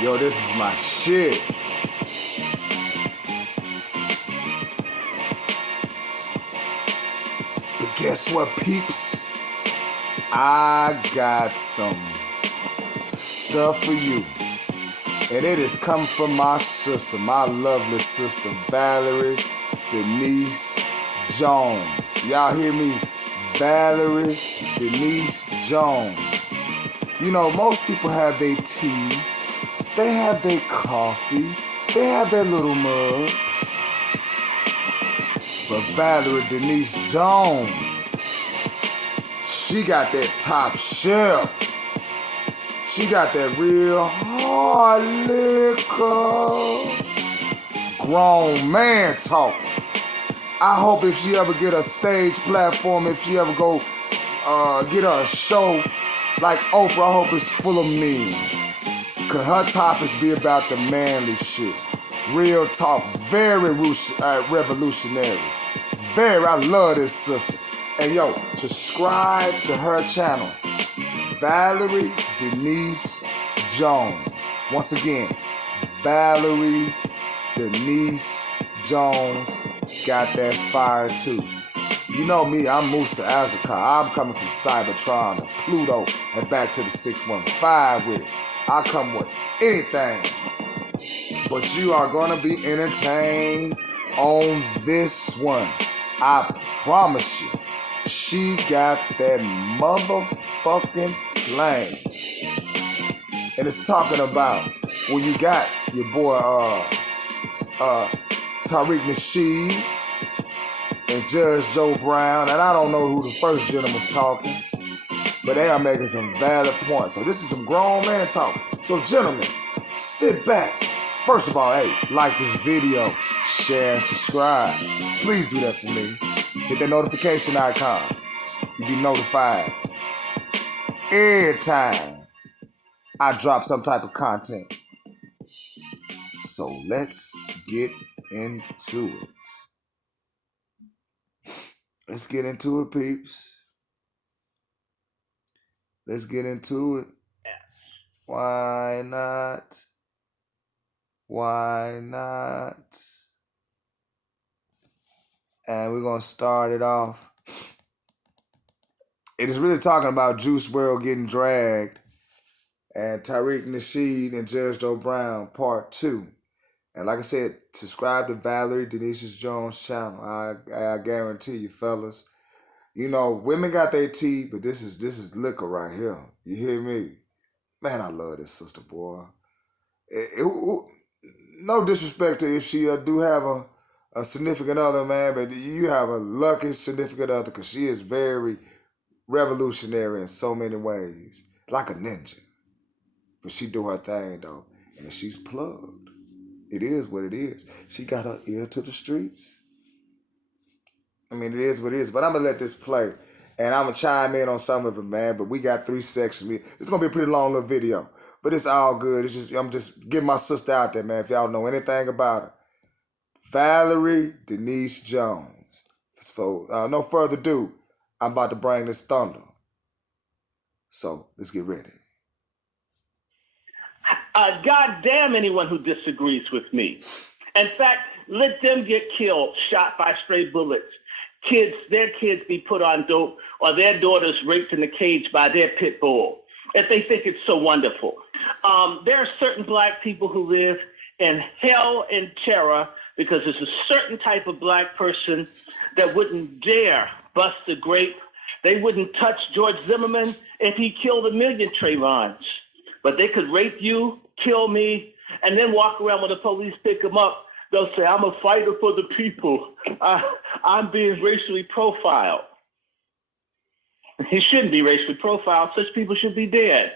Yo, this is my shit. But guess what, peeps? I got some stuff for you. And it is coming from my sister, my lovely sister, Valerie Denise Jones. Y'all hear me? Valerie Denise Jones. You know, most people have their tea, they have their coffee, they have their little mugs. But Valerie Denise Jones, she got that top shelf. She got that real hard liquor. Grown man talk. I hope if she ever get a stage platform, if she ever go get her a show like Oprah, I hope it's full of men. Cause her topics be about the manly shit. Real talk, very revolutionary. Very, I love this sister. And yo, subscribe to her channel, Valerie Denise Jones. Once again, Valerie Denise Jones got that fire too. You know me, I'm Musa Azakar. I'm coming from Cybertron to Pluto and back to the 615 with it. I come with anything. But you are gonna be entertained on this one. I promise you. She got that motherfucking flame. And it's talking about when you got your boy Tariq Nasheed and Judge Joe Brown, and I don't know who the first gentleman's talking, but they are making some valid points. So this is some grown man talk. So gentlemen, sit back. First of all, hey, like this video, share and subscribe. Please do that for me. Hit that notification icon. You'll be notified every time I drop some type of content. So let's get into it. Let's get into it, peeps. Let's get into it. Why not? Why not? And we're going to start it off. It is really talking about Juice WRLD getting dragged and Tariq Nasheed and Judge Joe Brown part 2. And like I said, subscribe to Valerie Denise Jones' channel. I guarantee you, fellas. You know, women got their tea, but this is liquor right here. You hear me? Man, I love this sister, boy. No disrespect to if she do have a significant other, man, but you have a lucky significant other because she is very revolutionary in so many ways. Like a ninja. But she do her thing, though. And she's plugged. It is what it is. She got her ear to the streets. I mean, it is what it is. But I'm going to let this play. And I'm going to chime in on some of it, man. But we got 3 sections. It's going to be a pretty long little video. But it's all good. I'm just getting my sister out there, man. If y'all know anything about her. Valerie Denise Jones. So, no further ado, I'm about to bring this thunder. So, let's get ready. God damn anyone who disagrees with me. In fact, let them get killed, shot by stray bullets. Their kids be put on dope, or their daughters raped in a cage by their pit bull, if they think it's so wonderful. There are certain black people who live in hell and terror because there's a certain type of black person that wouldn't dare bust a grape. They wouldn't touch George Zimmerman if he killed 1 million Trayvons. But they could rape you, kill me, and then walk around when the police pick them up. They'll say, I'm a fighter for the people. I'm being racially profiled. He shouldn't be racially profiled. Such people should be dead.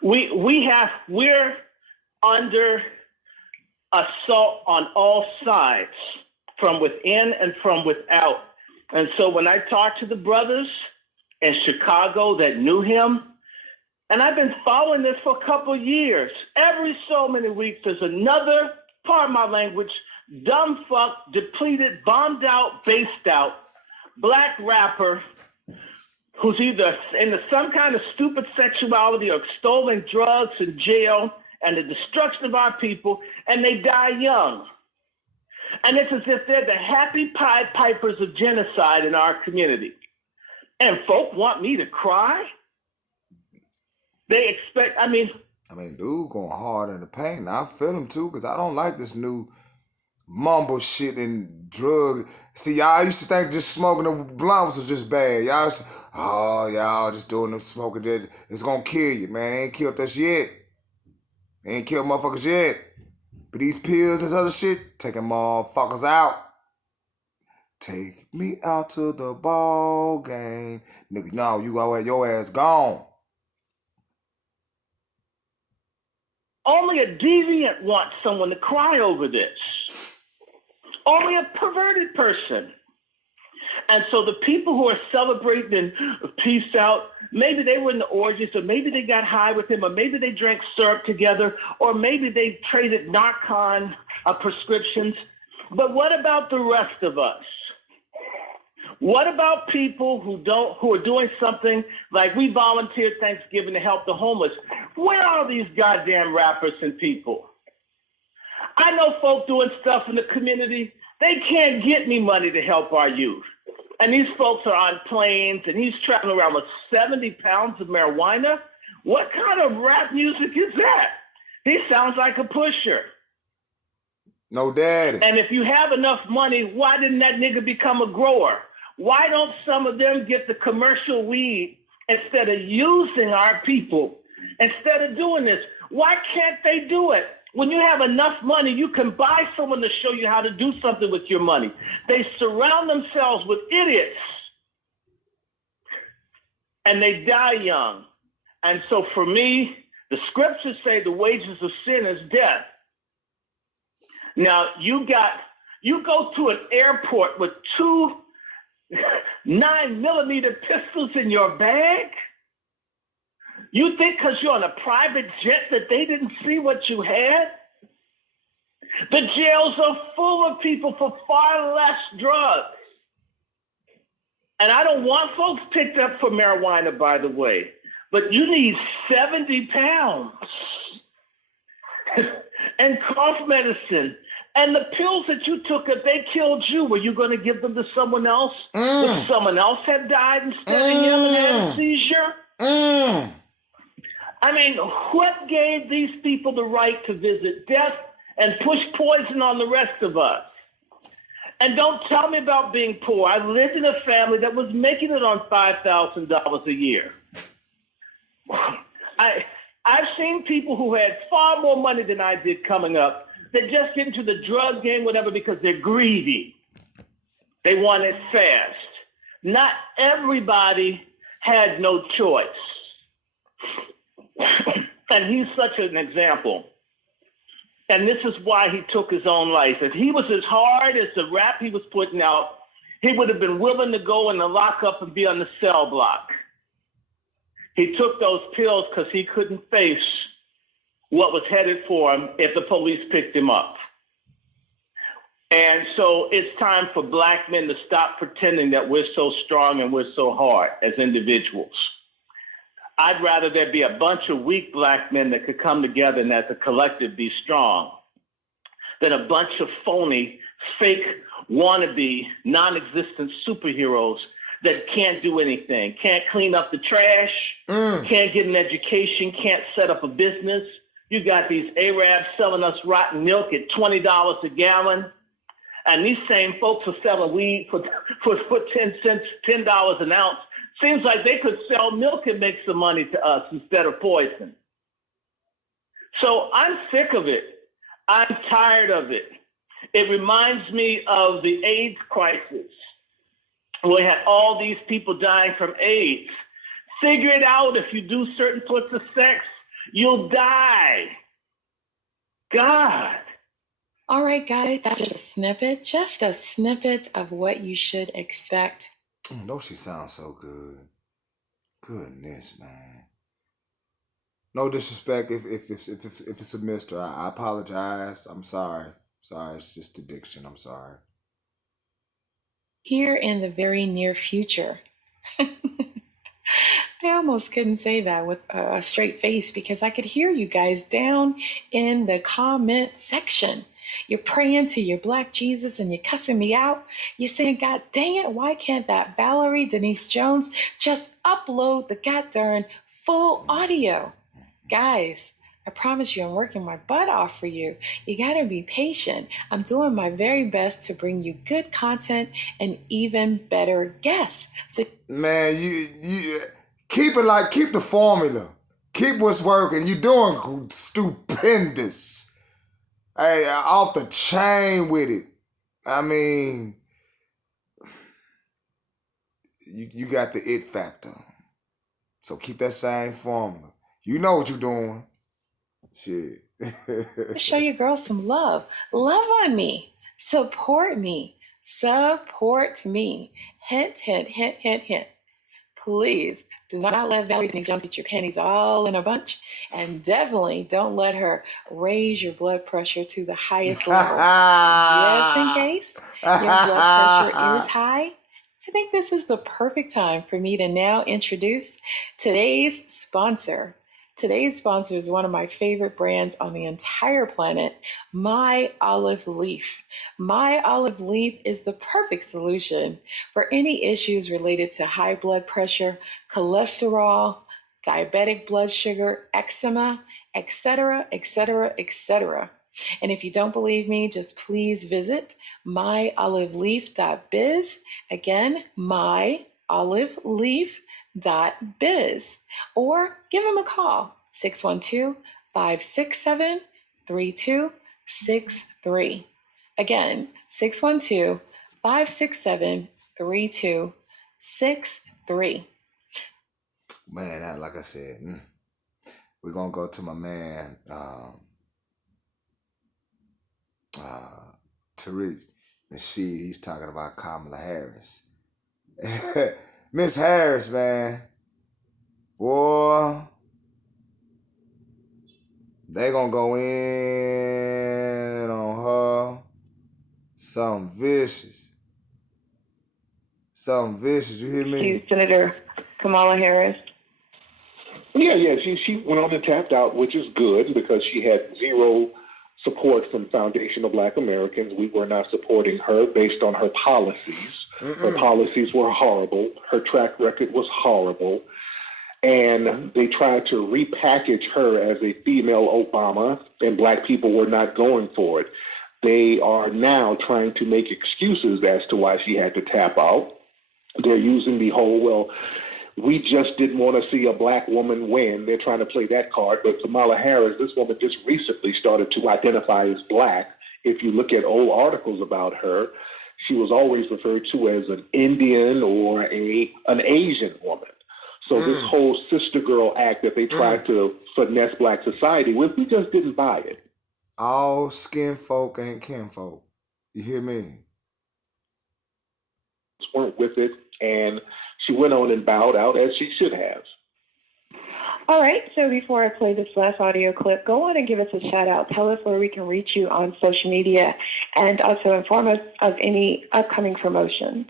We're under assault on all sides, from within and from without. And so when I talk to the brothers in Chicago that knew him, and I've been following this for a couple of years, every so many weeks, there's another, pardon my language, dumb fuck, depleted, bombed out, based out, black rapper who's either into some kind of stupid sexuality or stolen drugs in jail and the destruction of our people, and they die young. And it's as if they're the happy Pied Pipers of genocide in our community. And folk want me to cry? They expect, dude going hard in the paint. I feel him too, because I don't like this new mumble shit and drug. See, y'all used to think just smoking the blunts was just bad. Y'all used to, y'all just doing them smoking that. It's gonna kill you, man. They ain't killed us yet. They ain't killed motherfuckers yet. But these pills and this other shit, taking motherfuckers out. Take me out to the ball game. Nigga, no, you go at your ass gone. Only a deviant wants someone to cry over this. Only a perverted person. And so the people who are celebrating peace out, maybe they were in the orgies, or maybe they got high with him, or maybe they drank syrup together, or maybe they traded Narcan prescriptions. But what about the rest of us? What about people who are doing something like we volunteered Thanksgiving to help the homeless? Where are these goddamn rappers and people? I know folk doing stuff in the community. They can't get me money to help our youth. And these folks are on planes, and he's traveling around with 70 pounds of marijuana. What kind of rap music is that? He sounds like a pusher. No daddy. And if you have enough money, why didn't that nigga become a grower? Why don't some of them get the commercial weed instead of using our people? Instead of doing this, why can't they do it? When you have enough money, you can buy someone to show you how to do something with your money. They surround themselves with idiots, and they die young. And so for me, the scriptures say the wages of sin is death. Now, you go to an airport with 2 9mm pistols in your bag? You think because you're on a private jet that they didn't see what you had? The jails are full of people for far less drugs. And I don't want folks picked up for marijuana, by the way, but you need 70 pounds and cough medicine. And the pills that you took, if they killed you, were you going to give them to someone else? If someone else had died instead of him and had a seizure? What gave these people the right to visit death and push poison on the rest of us? And don't tell me about being poor. I lived in a family that was making it on $5,000 a year. I've seen people who had far more money than I did coming up that just get into the drug game, whatever, because they're greedy. They want it fast. Not everybody had no choice. And he's such an example. And this is why he took his own life. If he was as hard as the rap he was putting out, he would have been willing to go in the lockup and be on the cell block. He took those pills because he couldn't face what was headed for him if the police picked him up. And so it's time for Black men to stop pretending that we're so strong and we're so hard as individuals. I'd rather there be a bunch of weak Black men that could come together and as a collective be strong than a bunch of phony, fake, wannabe, non-existent superheroes that can't do anything, can't clean up the trash, can't get an education, can't set up a business. You got these Arabs selling us rotten milk at $20 a gallon. And these same folks are selling weed for 10 cents, $10 an ounce. Seems like they could sell milk and make some money to us instead of poison. So I'm sick of it. I'm tired of it. It reminds me of the AIDS crisis. We had all these people dying from AIDS. Figure it out. If you do certain sorts of sex, you'll die. God. All right, guys, that's just a snippet of what you should expect. No, she sounds so good. Goodness, man. No disrespect if it's a mister. I apologize. I'm sorry. Sorry, it's just addiction. I'm sorry. Here in the very near future. I almost couldn't say that with a straight face because I could hear you guys down in the comment section. You're praying to your black Jesus and you're cussing me out. You're saying, God dang it, why can't that Valerie Denise Jones just upload the goddamn full audio? Guys, I promise you, I'm working my butt off for you. You gotta be patient. I'm doing my very best to bring you good content and even better guests. So, Man, you keep it keep the formula. Keep what's working. You're doing stupendous. Hey, off the chain with it. I mean, you got the it factor. So keep that same formula. You know what you're doing. Shit. show your girls some love. Love on me. Support me. Support me. Hint, hint, hint, hint, hint. Please do not let Valerie Denise Jones get your panties all in a bunch. And definitely don't let her raise your blood pressure to the highest level. Just in case your blood pressure is high, I think this is the perfect time for me to now introduce today's sponsor. Today's sponsor is one of my favorite brands on the entire planet, My Olive Leaf. My Olive Leaf is the perfect solution for any issues related to high blood pressure, cholesterol, diabetic blood sugar, eczema, etc., etc., etc. And if you don't believe me, just please visit myoliveleaf.biz. Again, myoliveleaf.biz. Or give them a call, 612-567-3263. Again, 612-567-3263. Man, like I said, we're going to go to my man, Tariq. Nasheed, he's talking about Kamala Harris. Miss Harris, man. Boy, they going to go in on her. Something vicious. Something vicious, you hear me? Senator Kamala Harris. Yeah. She went on and tapped out, which is good because she had zero support from Foundation of Black Americans. We were not supporting her based on her policies. Her policies were horrible. Her track record was horrible. And they tried to repackage her as a female Obama, and black people were not going for it. They are now trying to make excuses as to why she had to tap out. They're using the whole, well, we just didn't want to see a black woman win. They're trying to play that card. But Kamala Harris, this woman just recently started to identify as black. If you look at old articles about her, she was always referred to as an Indian or an Asian woman. So this whole sister girl act that they tried to finesse black society with, we just didn't buy it. All skin folk ain't kinfolk. You hear me? Weren't with it, and she went on and bowed out as she should have. All right, so before I play this last audio clip, go on and give us a shout out. Tell us where we can reach you on social media and also inform us of any upcoming promotions.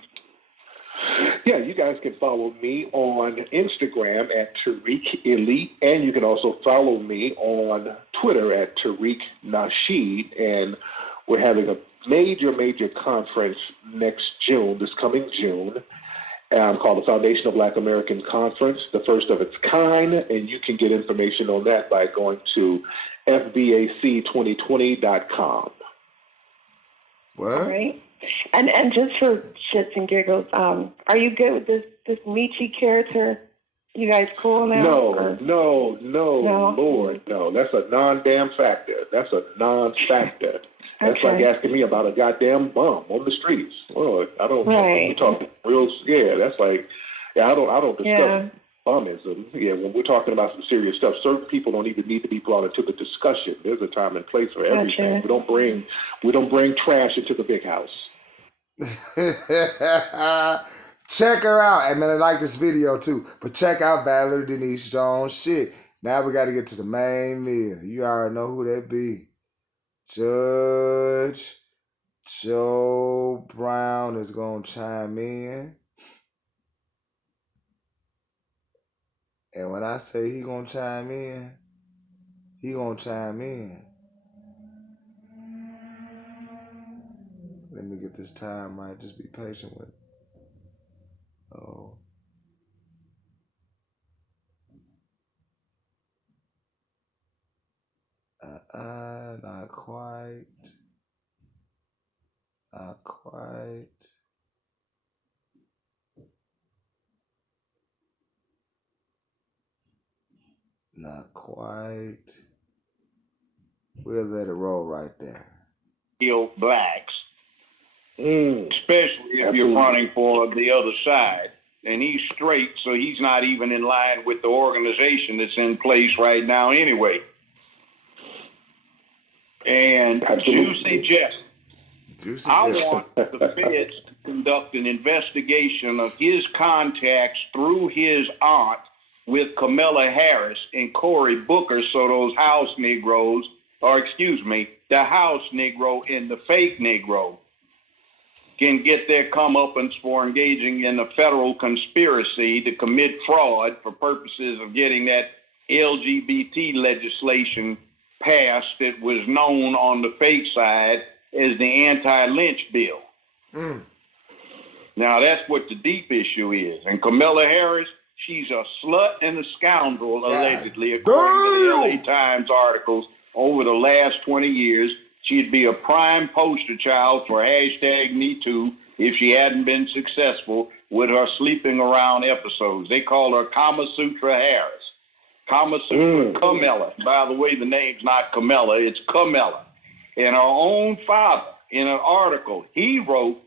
Yeah, you guys can follow me on Instagram at Tariq Elite, and you can also follow me on Twitter at Tariq Nasheed, and we're having a major conference next June, this coming June, called the Foundation of Black American Conference, the first of its kind, and you can get information on that by going to fbac2020.com. What? All right. And just for shits and giggles, are you good with this Michi character? You guys cool now? No, Lord, no. That's a non-damn factor. That's a non-factor. That's Okay. like asking me about a goddamn bum on the streets. Lord, I don't. Right. We're talking real. Yeah, that's like. Yeah, I don't discuss bumism. Yeah, when we're talking about some serious stuff, certain people don't even need to be brought into the discussion. There's a time and place for everything. Gotcha. We don't bring trash into the big house. Check her out. And man, I like this video too. But check out Valerie Denise Jones. Shit. Now we got to get to the main meal. You already know who that be. Judge Joe Brown is going to chime in. And when I say he gonna chime in, he gonna chime in. Let me get this time right. Just be patient with me. Oh. Not quite. Not quite. Not quite. We'll let it roll right there. Kill blacks, especially if you're running for the other side. And he's straight, so he's not even in line with the organization that's in place right now anyway. And Juicy Jeff, I want the feds to conduct an investigation of his contacts through his aunt with Kamala Harris and Cory Booker, so those house Negroes, or excuse me, the house Negro and the fake Negro can get their comeuppance for engaging in a federal conspiracy to commit fraud for purposes of getting that LGBT legislation passed that was known on the fake side as the anti-lynch bill. Now, that's what the deep issue is. And Kamala Harris, she's a slut and a scoundrel, allegedly, according to the LA Times articles over the last 20 years. She'd be a prime poster child for #MeToo if she hadn't been successful with her sleeping around episodes. They call her Kama Sutra Harris. Kama Sutra Kamala. By the way, the name's not Kamala, it's Kamala. And her own father, in an article he wrote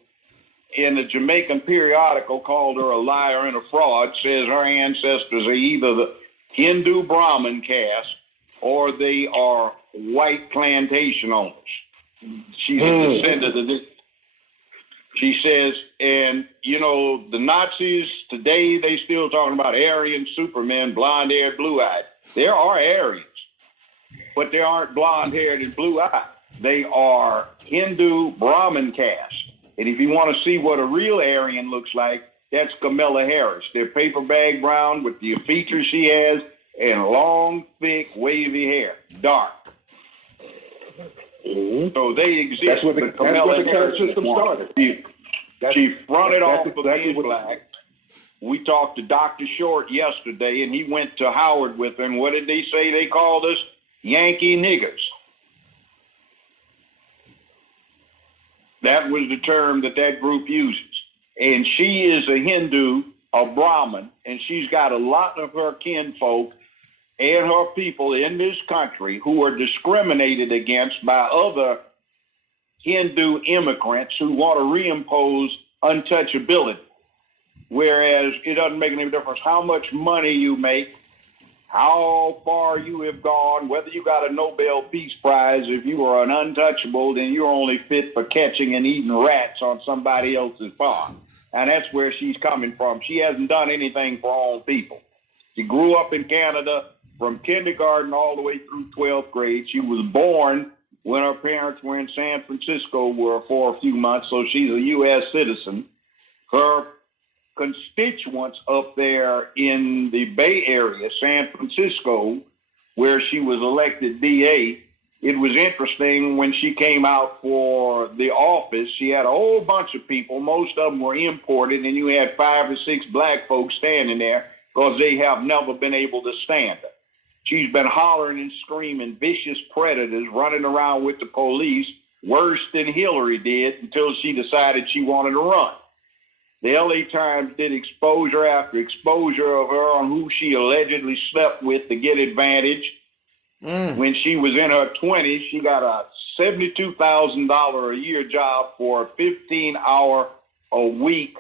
in a Jamaican periodical, called her a liar and a fraud, says her ancestors are either the Hindu Brahmin caste or they are white plantation owners. She's a descendant of this. She says, and you know, the Nazis today, they still talking about Aryan supermen, blonde-haired, blue-eyed. There are Aryans, but they aren't blonde-haired and blue-eyed. They are Hindu Brahmin caste. And if you want to see what a real Aryan looks like, that's Kamala Harris. They're paper bag brown with the features she has and long, thick, wavy hair, dark. So they exist. That's where the caste system started. She fronted off of being black. We talked to Dr. Short yesterday, and he went to Howard with her. And what did they say they called us? Yankee niggers. That was the term that group uses. And she is a Hindu, a Brahmin, and she's got a lot of her kinfolk and her people in this country who are discriminated against by other Hindu immigrants who want to reimpose untouchability. Whereas it doesn't make any difference how much money you make, how far you have gone, whether you got a Nobel Peace Prize. If you are an untouchable, then you're only fit for catching and eating rats on somebody else's farm. And that's where she's coming from. She hasn't done anything for her own people. She grew up in Canada from kindergarten all the way through 12th grade. She was born when her parents were in San Francisco for a few months, so she's a U.S. citizen. Her constituents up there in the Bay Area, San Francisco, where she was elected DA, it was interesting when she came out for the office, she had a whole bunch of people, most of them were imported, and you had 5 or 6 black folks standing there because they have never been able to stand her. She's been hollering and screaming, vicious predators running around with the police, worse than Hillary did, until she decided she wanted to run. The LA Times did exposure after exposure of her on who she allegedly slept with to get advantage. When she was in her 20s, she got a $72,000 a year job for a 15-hour-a-week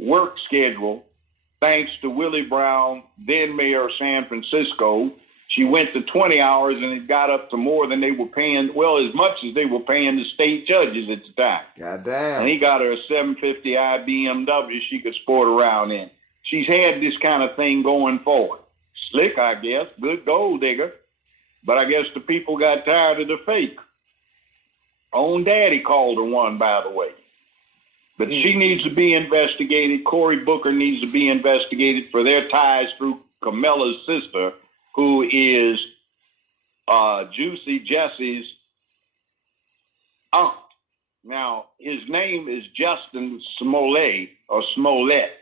work schedule, thanks to Willie Brown, then mayor of San Francisco. She went to 20 hours and it got up to more than they were paying, well, as much as they were paying the state judges at the time. Goddamn. And he got her a 750i BMW she could sport around in. She's had this kind of thing going forward. Slick, I guess, good gold digger. But I guess the people got tired of the fake. Own daddy called her one, by the way. But she needs to be investigated. Cory Booker needs to be investigated for their ties through Camilla's sister, who is Juicy Jesse's aunt. Now, his name is Justin Smollett,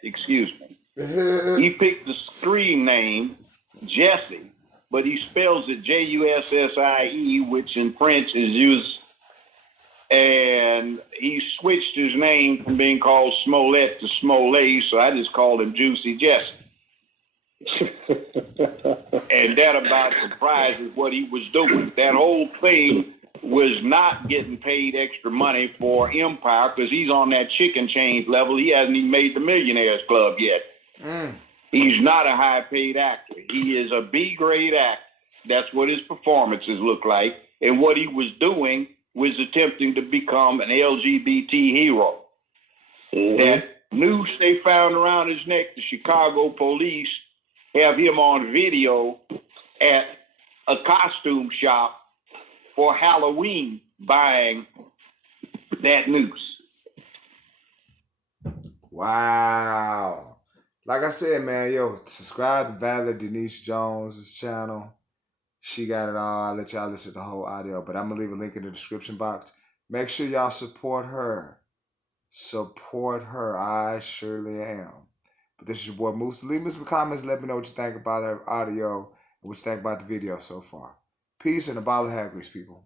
excuse me. He picked the screen name Jesse, but he spells it Jussie, which in French is used. And he switched his name from being called Smollett to Smollett, so I just called him Juicy Jesse. And that about surprises what he was doing. That whole thing was not getting paid extra money for Empire because he's on that chicken change level. He hasn't even made the Millionaires Club yet. He's not a high-paid actor. He is a B-grade actor. That's what his performances look like. And what he was doing was attempting to become an LGBT hero. That noose they found around his neck, the Chicago police have him on video at a costume shop for Halloween buying that noose. Wow. Like I said, man, yo, subscribe to Valerie Denise Jones' channel. She got it all. I'll let y'all listen to the whole audio, but I'm going to leave a link in the description box. Make sure y'all support her. Support her. I surely am. But this is your boy Moose. Leave me some comments. Let me know what you think about her audio and what you think about the video so far. Peace and a bottle of hair grease, people.